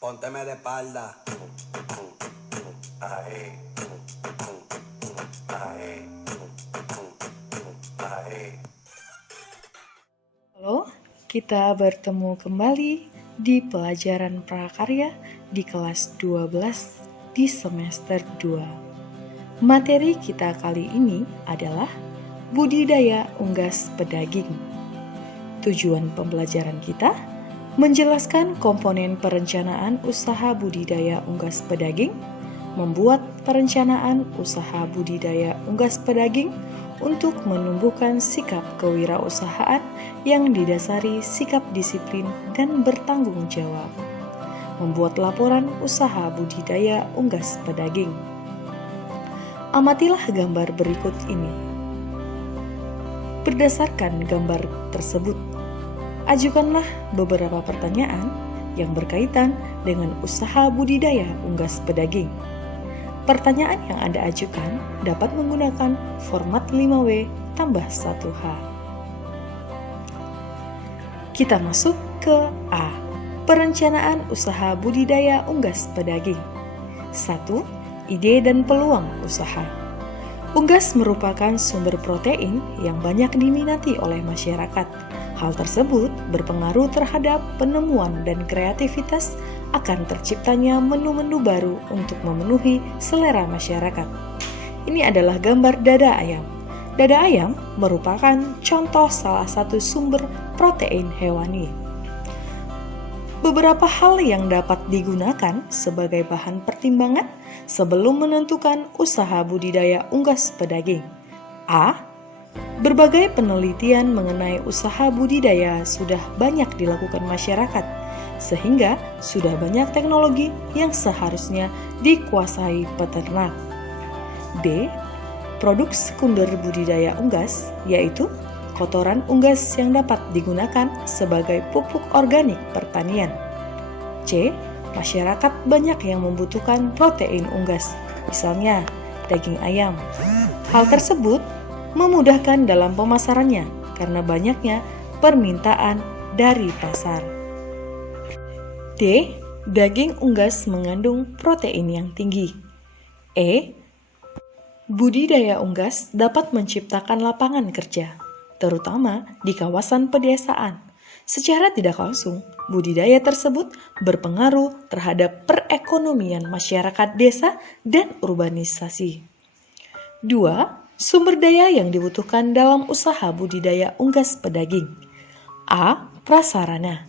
Pónteme de espalda. Ahí. Ahí. Ahí. Halo, kita bertemu kembali di pelajaran prakarya di kelas 12 di semester 2. Materi kita kali ini adalah budidaya unggas pedaging. Tujuan pembelajaran kita menjelaskan komponen perencanaan usaha budidaya unggas pedaging, membuat perencanaan usaha budidaya unggas pedaging untuk menumbuhkan sikap kewirausahaan yang didasari sikap disiplin dan bertanggung jawab. Membuat laporan usaha budidaya unggas pedaging. Amatilah gambar berikut ini. Berdasarkan gambar tersebut, ajukanlah beberapa pertanyaan yang berkaitan dengan usaha budidaya unggas pedaging. Pertanyaan yang Anda ajukan dapat menggunakan format 5W tambah 1H. Kita masuk ke A. Perencanaan usaha budidaya unggas pedaging. 1. Ide dan peluang usaha. Unggas merupakan sumber protein yang banyak diminati oleh masyarakat. Hal tersebut berpengaruh terhadap penemuan dan kreativitas akan terciptanya menu-menu baru untuk memenuhi selera masyarakat. Ini adalah gambar dada ayam. Dada ayam merupakan contoh salah satu sumber protein hewani. Beberapa hal yang dapat digunakan sebagai bahan pertimbangan sebelum menentukan usaha budidaya unggas pedaging. A. Berbagai penelitian mengenai usaha budidaya sudah banyak dilakukan masyarakat, sehingga sudah banyak teknologi yang seharusnya dikuasai peternak. B. Produk sekunder budidaya unggas, yaitu kotoran unggas yang dapat digunakan sebagai pupuk organik pertanian. C. Masyarakat banyak yang membutuhkan protein unggas, misalnya daging ayam. Hal tersebut memudahkan dalam pemasarannya karena banyaknya permintaan dari pasar. D. Daging unggas mengandung protein yang tinggi. E. Budidaya unggas dapat menciptakan lapangan kerja, terutama di kawasan pedesaan. Secara tidak langsung, budidaya tersebut berpengaruh terhadap perekonomian masyarakat desa dan urbanisasi. 2. Sumber daya yang dibutuhkan dalam usaha budidaya unggas pedaging. A. Prasarana.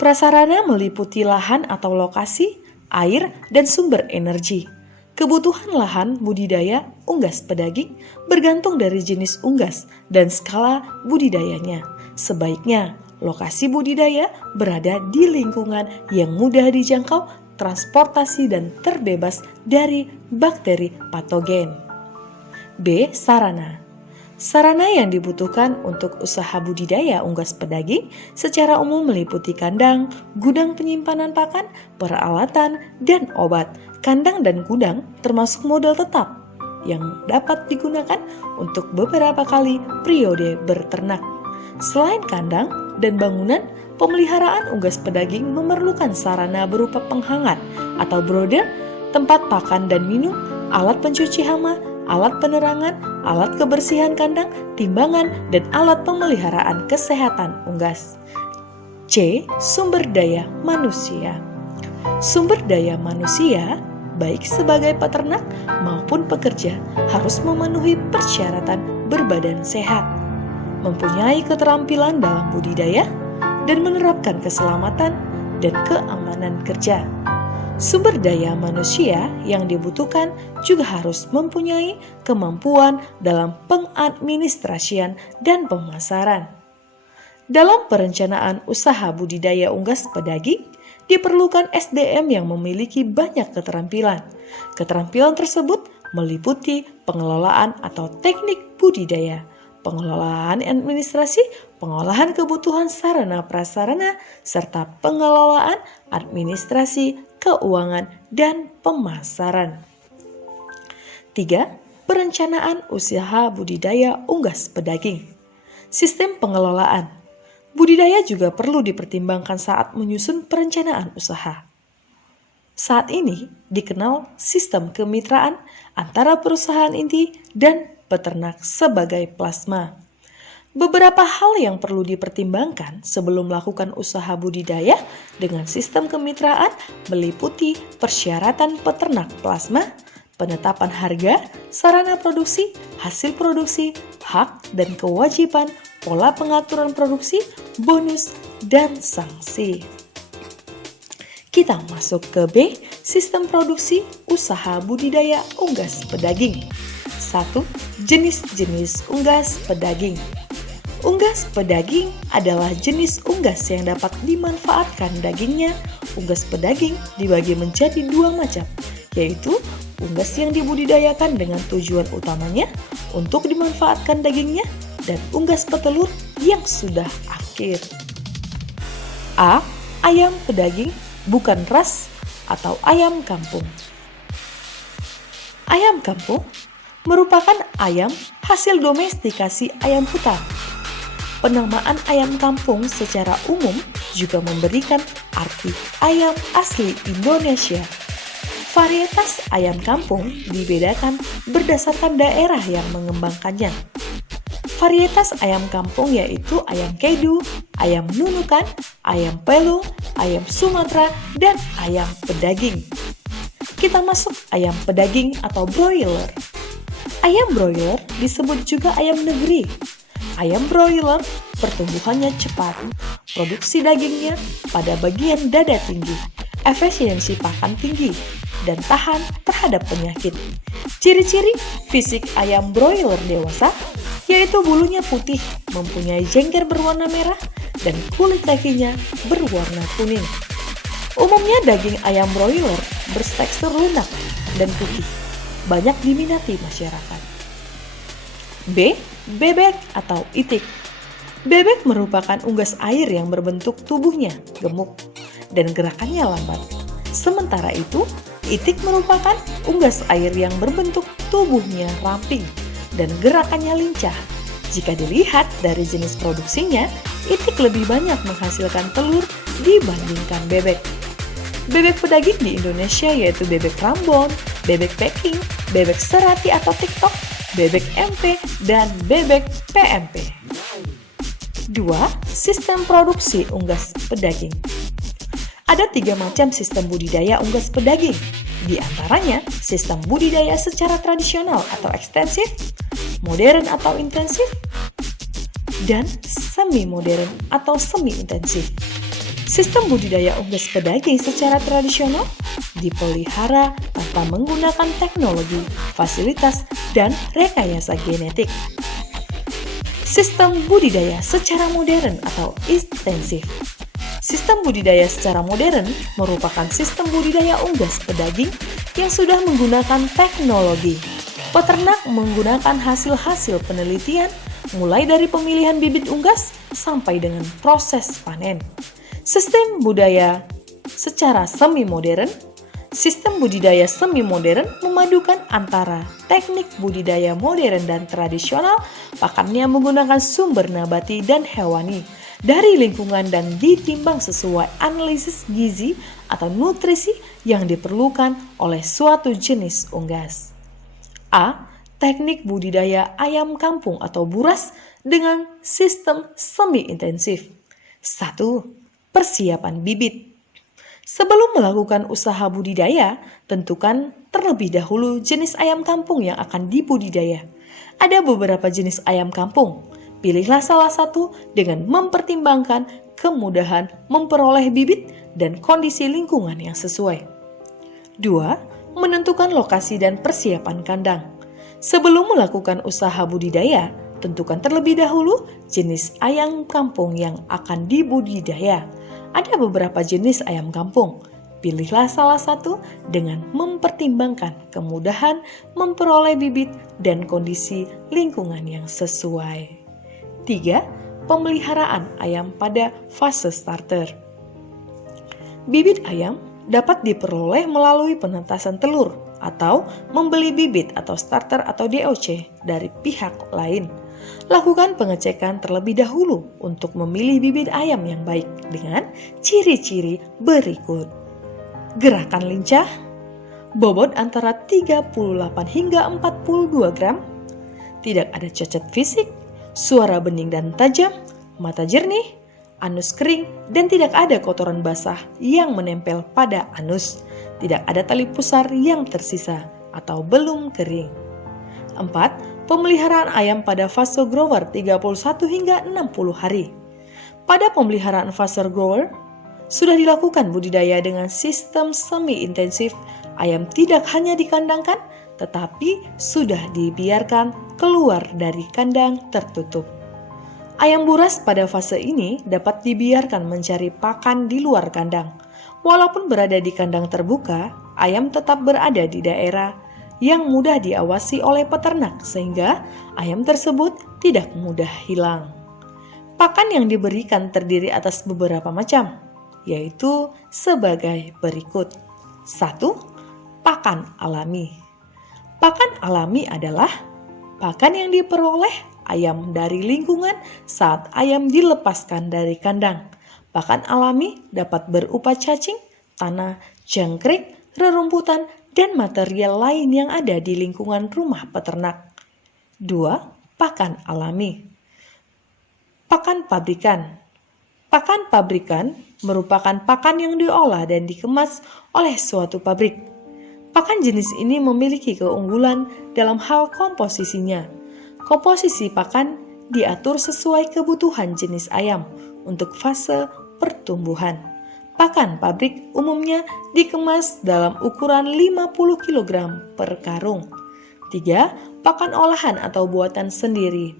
Prasarana meliputi lahan atau lokasi, air, dan sumber energi. Kebutuhan lahan budidaya unggas pedaging bergantung dari jenis unggas dan skala budidayanya. Sebaiknya, lokasi budidaya berada di lingkungan yang mudah dijangkau, transportasi, dan terbebas dari bakteri patogen. B. Sarana. Sarana yang dibutuhkan untuk usaha budidaya unggas pedaging secara umum meliputi kandang, gudang penyimpanan pakan, peralatan, dan obat. Kandang dan gudang termasuk modal tetap yang dapat digunakan untuk beberapa kali periode berternak. Selain kandang dan bangunan, pemeliharaan unggas pedaging memerlukan sarana berupa penghangat atau brooder, tempat pakan dan minum, alat pencuci hama, alat penerangan, alat kebersihan kandang, timbangan, dan alat pemeliharaan kesehatan unggas. C. Sumber daya manusia. Sumber daya manusia, baik sebagai peternak maupun pekerja, harus memenuhi persyaratan berbadan sehat, mempunyai keterampilan dalam budidaya, dan menerapkan keselamatan dan keamanan kerja. Sumber daya manusia yang dibutuhkan juga harus mempunyai kemampuan dalam pengadministrasian dan pemasaran. Dalam perencanaan usaha budidaya unggas pedaging, diperlukan SDM yang memiliki banyak keterampilan. Keterampilan tersebut meliputi pengelolaan atau teknik budidaya, pengelolaan administrasi, pengolahan kebutuhan sarana prasarana, serta pengelolaan administrasi, keuangan, dan pemasaran. 3. Perencanaan usaha budidaya unggas pedaging. Sistem pengelolaan. Budidaya juga perlu dipertimbangkan saat menyusun perencanaan usaha. Saat ini dikenal sistem kemitraan antara perusahaan inti dan peternak sebagai plasma. Beberapa hal yang perlu dipertimbangkan sebelum melakukan usaha budidaya dengan sistem kemitraan meliputi persyaratan peternak plasma, penetapan harga, sarana produksi, hasil produksi, hak dan kewajiban, pola pengaturan produksi, bonus, dan sanksi. Kita masuk ke B, sistem produksi usaha budidaya unggas pedaging. 1. Jenis-jenis unggas pedaging. Unggas pedaging adalah jenis unggas yang dapat dimanfaatkan dagingnya. Unggas pedaging dibagi menjadi dua macam, yaitu unggas yang dibudidayakan dengan tujuan utamanya untuk dimanfaatkan dagingnya dan unggas petelur yang sudah akhir. A. Ayam pedaging bukan ras atau ayam kampung. Ayam kampung merupakan ayam hasil domestikasi ayam hutan. Penamaan ayam kampung secara umum juga memberikan arti ayam asli Indonesia. Varietas ayam kampung dibedakan berdasarkan daerah yang mengembangkannya. Varietas ayam kampung yaitu ayam kedu, ayam nunukan, ayam pelung, ayam Sumatera, dan ayam pedaging. Kita masuk ayam pedaging atau broiler. Ayam broiler disebut juga ayam negeri. Ayam broiler pertumbuhannya cepat, produksi dagingnya pada bagian dada tinggi, efisiensi pakan tinggi, dan tahan terhadap penyakit. Ciri-ciri fisik ayam broiler dewasa yaitu bulunya putih, mempunyai jengger berwarna merah, dan kulit kakinya berwarna kuning. Umumnya daging ayam broiler bertekstur lunak dan putih, banyak diminati masyarakat. B. Bebek atau itik. Bebek merupakan unggas air yang berbentuk tubuhnya gemuk dan gerakannya lambat. Sementara itu, itik merupakan unggas air yang berbentuk tubuhnya ramping dan gerakannya lincah. Jika dilihat dari jenis produksinya, itik lebih banyak menghasilkan telur dibandingkan bebek. Bebek pedaging di Indonesia yaitu bebek Rambon, bebek Peking, bebek Serati atau TikTok, bebek MP, dan bebek PMP. 2. Sistem produksi unggas pedaging. Ada 3 macam sistem budidaya unggas pedaging. Di antaranya, sistem budidaya secara tradisional atau ekstensif, modern atau intensif, dan semi-modern atau semi-intensif. Sistem budidaya unggas pedaging secara tradisional dipelihara tanpa menggunakan teknologi, fasilitas, dan rekayasa genetik. Sistem budidaya secara modern atau intensif. Sistem budidaya secara modern merupakan sistem budidaya unggas pedaging yang sudah menggunakan teknologi. Peternak menggunakan hasil-hasil penelitian mulai dari pemilihan bibit unggas sampai dengan proses panen. Sistem budidaya secara semi-modern. Sistem budidaya semi-modern memadukan antara teknik budidaya modern dan tradisional. Pakannya menggunakan sumber nabati dan hewani dari lingkungan dan ditimbang sesuai analisis gizi atau nutrisi yang diperlukan oleh suatu jenis unggas. A. Teknik budidaya ayam kampung atau buras dengan sistem semi-intensif. 1. Persiapan bibit. Sebelum melakukan usaha budidaya, tentukan terlebih dahulu jenis ayam kampung yang akan dibudidaya. Ada beberapa jenis ayam kampung. Pilihlah salah satu dengan mempertimbangkan kemudahan memperoleh bibit dan kondisi lingkungan yang sesuai. 2. Menentukan lokasi dan persiapan kandang. Sebelum melakukan usaha budidaya, tentukan terlebih dahulu jenis ayam kampung yang akan dibudidaya. Ada beberapa jenis ayam kampung. Pilihlah salah satu dengan mempertimbangkan kemudahan memperoleh bibit dan kondisi lingkungan yang sesuai. 3. Pemeliharaan ayam pada fase starter. Bibit ayam dapat diperoleh melalui penetasan telur atau membeli bibit atau starter atau DOC dari pihak lain. Lakukan pengecekan terlebih dahulu untuk memilih bibit ayam yang baik dengan ciri-ciri berikut. gerakan lincah, bobot antara 38 hingga 42 gram, tidak ada cacat fisik, suara bening dan tajam, mata jernih, anus kering, dan tidak ada kotoran basah yang menempel pada anus. Tidak ada tali pusar yang tersisa atau belum kering. 4. Pemeliharaan ayam pada fase grower 31 hingga 60 hari. Pada pemeliharaan fase grower, sudah dilakukan budidaya dengan sistem semi-intensif. Ayam tidak hanya dikandangkan, tetapi sudah dibiarkan keluar dari kandang tertutup. Ayam buras pada fase ini dapat dibiarkan mencari pakan di luar kandang. Walaupun berada di kandang terbuka, ayam tetap berada di daerah yang mudah diawasi oleh peternak sehingga ayam tersebut tidak mudah hilang. Pakan yang diberikan terdiri atas beberapa macam, yaitu sebagai berikut. 1. Pakan alami. Pakan alami adalah pakan yang diperoleh ayam dari lingkungan saat ayam dilepaskan dari kandang. Pakan alami dapat berupa cacing, tanah, jangkrik, rerumputan, dan material lain yang ada di lingkungan rumah peternak. 2. Pakan alami. Pakan pabrikan. Pakan pabrikan merupakan pakan yang diolah dan dikemas oleh suatu pabrik. Pakan jenis ini memiliki keunggulan dalam hal komposisinya. Komposisi pakan diatur sesuai kebutuhan jenis ayam untuk fase pertumbuhan. Pakan pabrik umumnya dikemas dalam ukuran 50 kg per karung. 3. Pakan olahan atau buatan sendiri.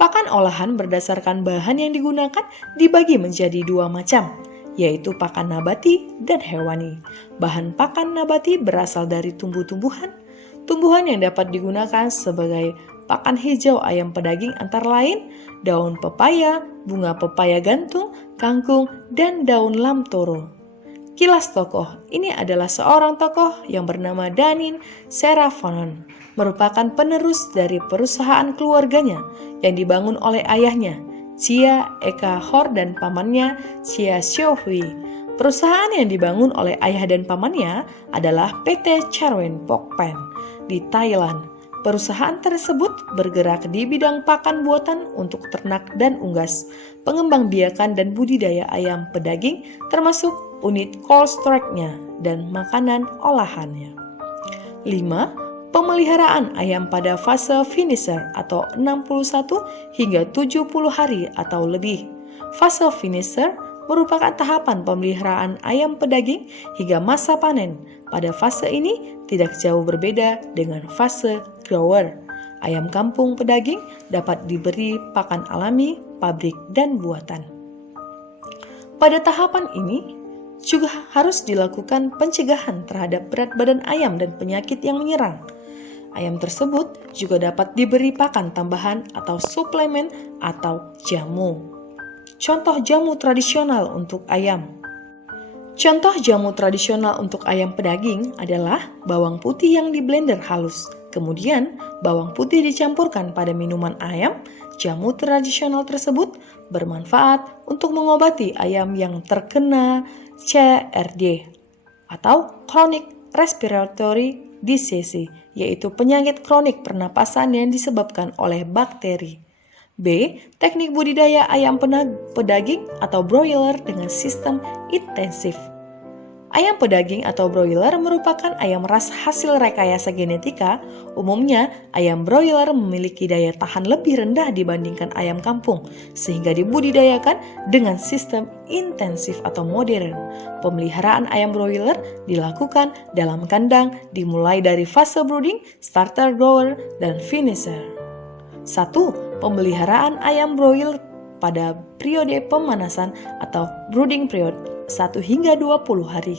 Pakan olahan berdasarkan bahan yang digunakan dibagi menjadi dua macam, yaitu pakan nabati dan hewani. Bahan pakan nabati berasal dari tumbuh-tumbuhan. Tumbuhan yang dapat digunakan sebagai pakan hijau ayam pedaging antara lain daun pepaya, bunga pepaya gantung, kangkung, dan daun lamtoro. Kilas tokoh, ini adalah seorang tokoh yang bernama Danin Seraphon, merupakan penerus dari perusahaan keluarganya yang dibangun oleh ayahnya, Chia Eka Hor, dan pamannya, Chia Xiaohui. Perusahaan yang dibangun oleh ayah dan pamannya adalah PT Charwen Pokpen di Thailand. Perusahaan tersebut bergerak di bidang pakan buatan untuk ternak dan unggas, pengembangbiakan dan budidaya ayam pedaging, termasuk unit cold storage-nya dan makanan olahannya. 5. Pemeliharaan ayam pada fase finisher atau 61 hingga 70 hari atau lebih. Fase finisher merupakan tahapan pemeliharaan ayam pedaging hingga masa panen. Pada fase ini tidak jauh berbeda dengan fase grower. Ayam kampung pedaging dapat diberi pakan alami, pabrik, dan buatan. Pada tahapan ini juga harus dilakukan pencegahan terhadap berat badan ayam dan penyakit yang menyerang. Ayam tersebut juga dapat diberi pakan tambahan atau suplemen atau jamu. Contoh jamu tradisional untuk ayam. Contoh jamu tradisional untuk ayam pedaging adalah bawang putih yang diblender halus. Kemudian bawang putih dicampurkan pada minuman ayam. Jamu tradisional tersebut bermanfaat untuk mengobati ayam yang terkena CRD atau Chronic Respiratory Disease, yaitu penyakit kronik pernapasan yang disebabkan oleh bakteri. B. Teknik budidaya ayam pedaging atau broiler dengan sistem intensif. Ayam pedaging atau broiler merupakan ayam ras hasil rekayasa genetika. Umumnya, ayam broiler memiliki daya tahan lebih rendah dibandingkan ayam kampung, sehingga dibudidayakan dengan sistem intensif atau modern. Pemeliharaan ayam broiler dilakukan dalam kandang dimulai dari fase brooding, starter grower, dan finisher. 1. Pemeliharaan ayam broiler pada periode pemanasan atau brooding period 1 hingga 20 hari.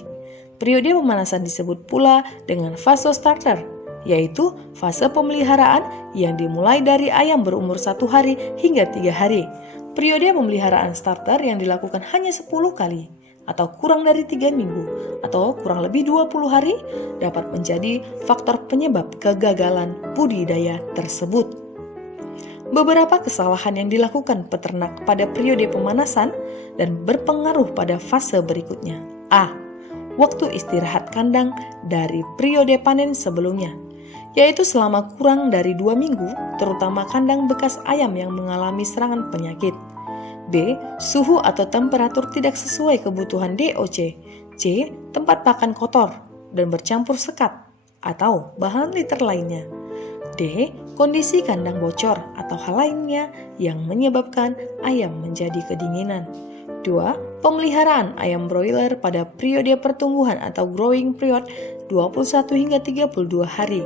Periode pemanasan disebut pula dengan fase starter, yaitu fase pemeliharaan yang dimulai dari ayam berumur 1 hari hingga 3 hari. Periode pemeliharaan starter yang dilakukan hanya 10 kali atau kurang dari 3 minggu atau kurang lebih 20 hari dapat menjadi faktor penyebab kegagalan budidaya tersebut. Beberapa kesalahan yang dilakukan peternak pada periode pemanasan dan berpengaruh pada fase berikutnya. A. waktu istirahat kandang dari periode panen sebelumnya, yaitu selama kurang dari 2 minggu, terutama kandang bekas ayam yang mengalami serangan penyakit. B. Suhu atau temperatur tidak sesuai kebutuhan DOC. C. Tempat pakan kotor dan bercampur sekat atau bahan liter lainnya. D. Kondisi kandang bocor atau hal lainnya yang menyebabkan ayam menjadi kedinginan. 2. Pemeliharaan ayam broiler pada periode pertumbuhan atau growing period 21 hingga 32 hari.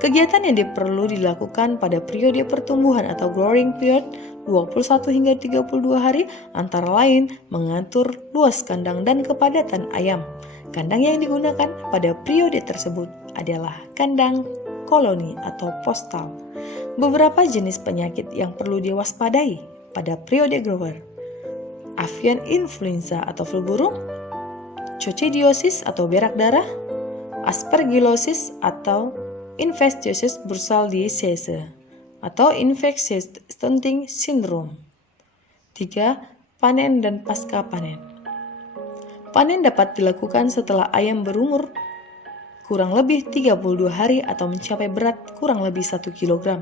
Kegiatan yang perlu dilakukan pada periode pertumbuhan atau growing period 21 hingga 32 hari antara lain mengatur luas kandang dan kepadatan ayam. Kandang yang digunakan pada periode tersebut adalah kandang koloni atau postal. Beberapa jenis penyakit yang perlu diwaspadai pada periode grower: avian influenza atau flu burung, coccidiosis atau berak darah, aspergillosis atau infectious bursal disease atau infectious stunting syndrome. 3. Panen dan pasca panen. Panen dapat dilakukan setelah ayam berumur kurang lebih 32 hari atau mencapai berat kurang lebih 1 kg.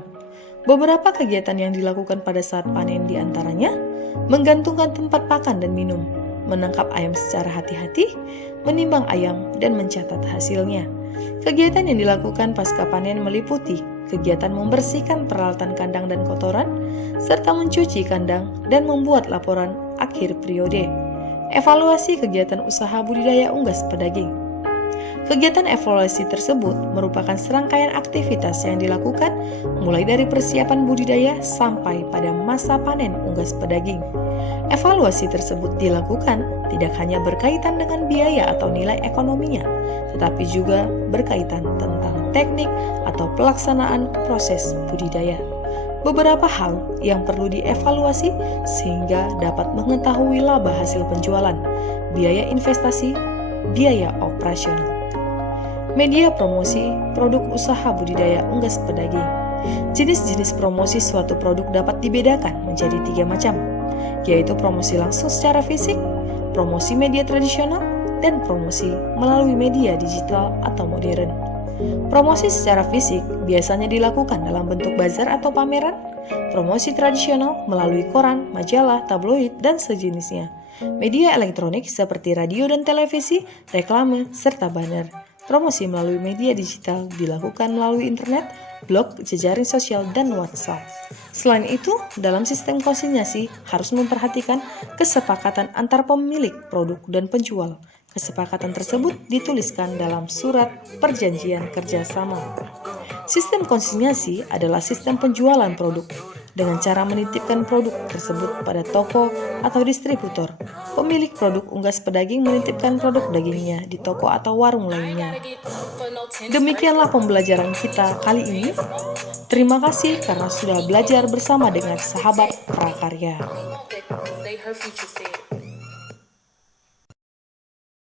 Beberapa kegiatan yang dilakukan pada saat panen diantaranya menggantungkan tempat pakan dan minum, menangkap ayam secara hati-hati, menimbang ayam, dan mencatat hasilnya. Kegiatan yang dilakukan pasca panen meliputi kegiatan membersihkan peralatan kandang dan kotoran, serta mencuci kandang dan membuat laporan akhir periode. Evaluasi kegiatan usaha budidaya unggas pedaging. Kegiatan evaluasi tersebut merupakan serangkaian aktivitas yang dilakukan mulai dari persiapan budidaya sampai pada masa panen unggas pedaging. Evaluasi tersebut dilakukan tidak hanya berkaitan dengan biaya atau nilai ekonominya, tetapi juga berkaitan tentang teknik atau pelaksanaan proses budidaya. Beberapa hal yang perlu dievaluasi sehingga dapat mengetahui laba hasil penjualan, biaya investasi, biaya operasional. Media promosi produk usaha budidaya unggas pedaging. Jenis-jenis promosi suatu produk dapat dibedakan menjadi 3 macam, yaitu promosi langsung secara fisik, promosi media tradisional, dan promosi melalui media digital atau modern. Promosi secara fisik biasanya dilakukan dalam bentuk bazar atau pameran. Promosi tradisional melalui koran, majalah, tabloid, dan sejenisnya. Media elektronik seperti radio dan televisi, reklame, serta banner. Promosi melalui media digital dilakukan melalui internet, blog, jejaring sosial, dan WhatsApp. Selain itu, dalam sistem konsinyasi harus memperhatikan kesepakatan antar pemilik produk dan penjual. Kesepakatan tersebut dituliskan dalam surat perjanjian kerjasama. Sistem konsinyasi adalah sistem penjualan produk dengan cara menitipkan produk tersebut pada toko atau distributor. Pemilik produk unggas pedaging menitipkan produk dagingnya di toko atau warung lainnya. Demikianlah pembelajaran kita kali ini. Terima kasih karena sudah belajar bersama dengan sahabat prakarya.